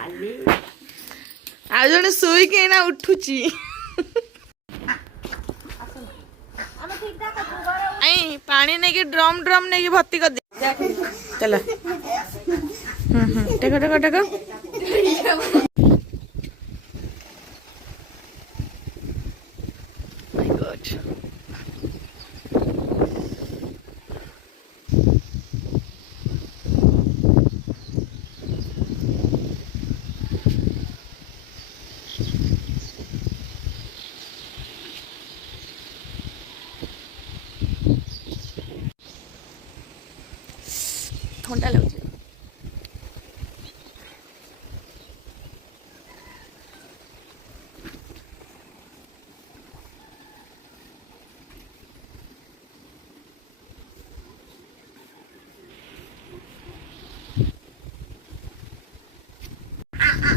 आ जने सोई ना उठुची आई पानी नहीं कि ड्रम ड्रम नहीं कि भर्ती कर दे चलो टेको टेको टेको माय गॉड ठंडा लगुच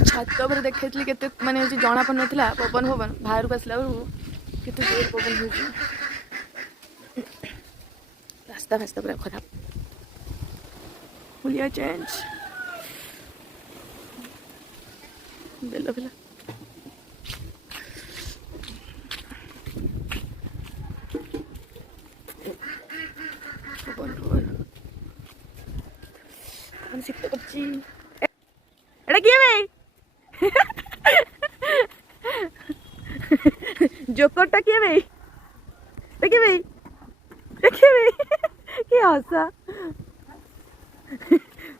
छात पर देखी के माने जना पड़ ना पवन पवन बाहर को आसला के जोर पवन हो रास्ता फास्ता पूरा खराब हुलिया चेंज बेला बेला पवन पवन शिफ्ट करची एटा किए भाई जोकरटा किए भाई देखिए भाई देखिए भाई क्या हसा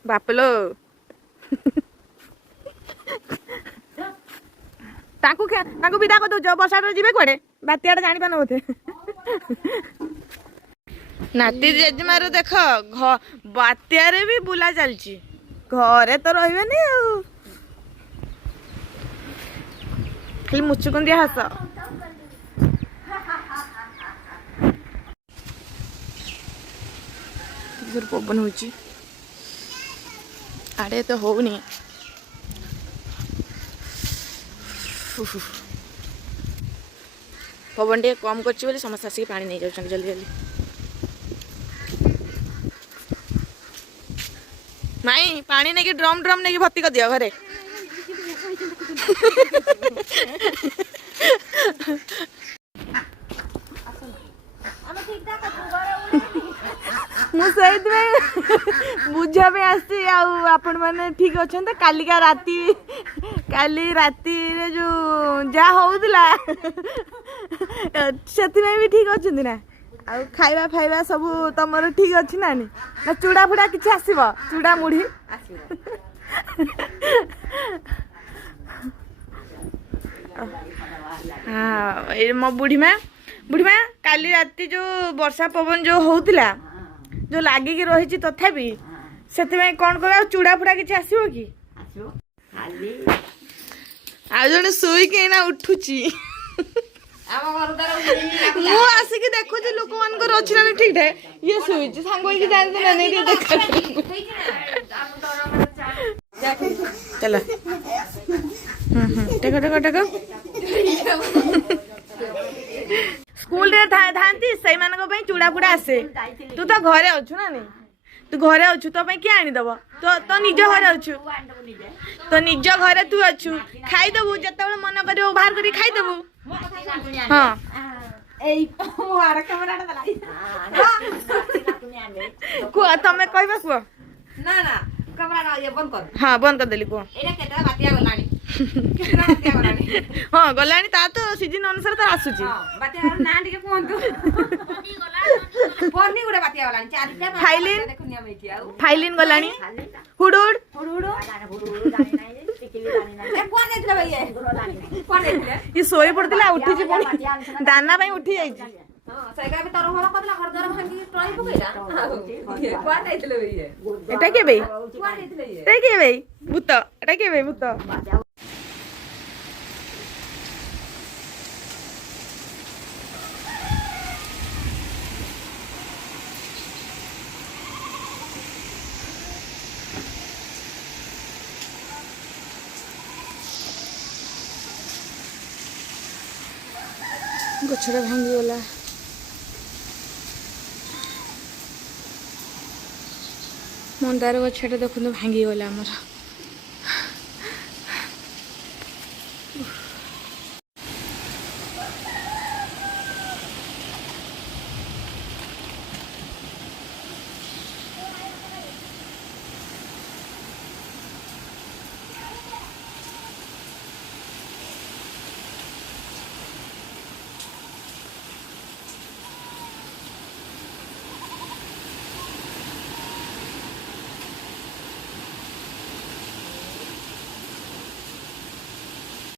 बापलो ताकू विदा कर दो बसा जीवे कड़े बात्या जानी पान बोधे नाती जेजमार देख बात्यारे भी बुला चलची घरे तो रही खाली मुचुकुंदिया हास पवन हो आड़े तो होनी पवन टे कम कर समस्त आसिक पानी नहीं जाऊँ जल्दी जल्दी माई पानी नहीं कि ड्रम ड्रम नहीं कि भर्ती कर दिया घरे बुझा आसी आपण मैंने ठीक अच्छा कालिका राति काली राति जो जा होउतला से भी ठीक अच्छा ना आ खाइबा फाइबा सब तुमर ठीक अच्छी ना ना चूड़ा फुड़ा किसी आसब चूड़ा मुढ़ी हाँ ये मो बुढ़ी माँ काली राति जो वर्षा पवन जो होउतला जो लागिकी रही तथापि से कौन कर चूड़ा फुड़ा किसी आसो कि आ जने सोई ना उठुची मु आसिक देखुची लोक मान अच्छी ना ठीक ठाक ये सोई सांग जानते ना नहीं चलो टेको टेको टेको स्कूल रे थांती से मानक चूड़ा फुड़ा आसे तू तो घरे अच्छु ना नहीं तू घरे अच्छु तो किए आनीदब तो निज घरे अच्छु तो निज घरे तू अच्छु खाईदेबू जिते मन कर बाहर कर खाईदेबू हाँ कुह तमें कह कुह हाँ बंद कर देली कुह हाँ गला तो सीजन अनुसार तो आसूची फाइलिन गला हुडुड ये सोई पड़ता उठी दाना उठी जाइए भूत भूत गछटा भांगीगला मंदार गछटा देखो भांगीगला आमर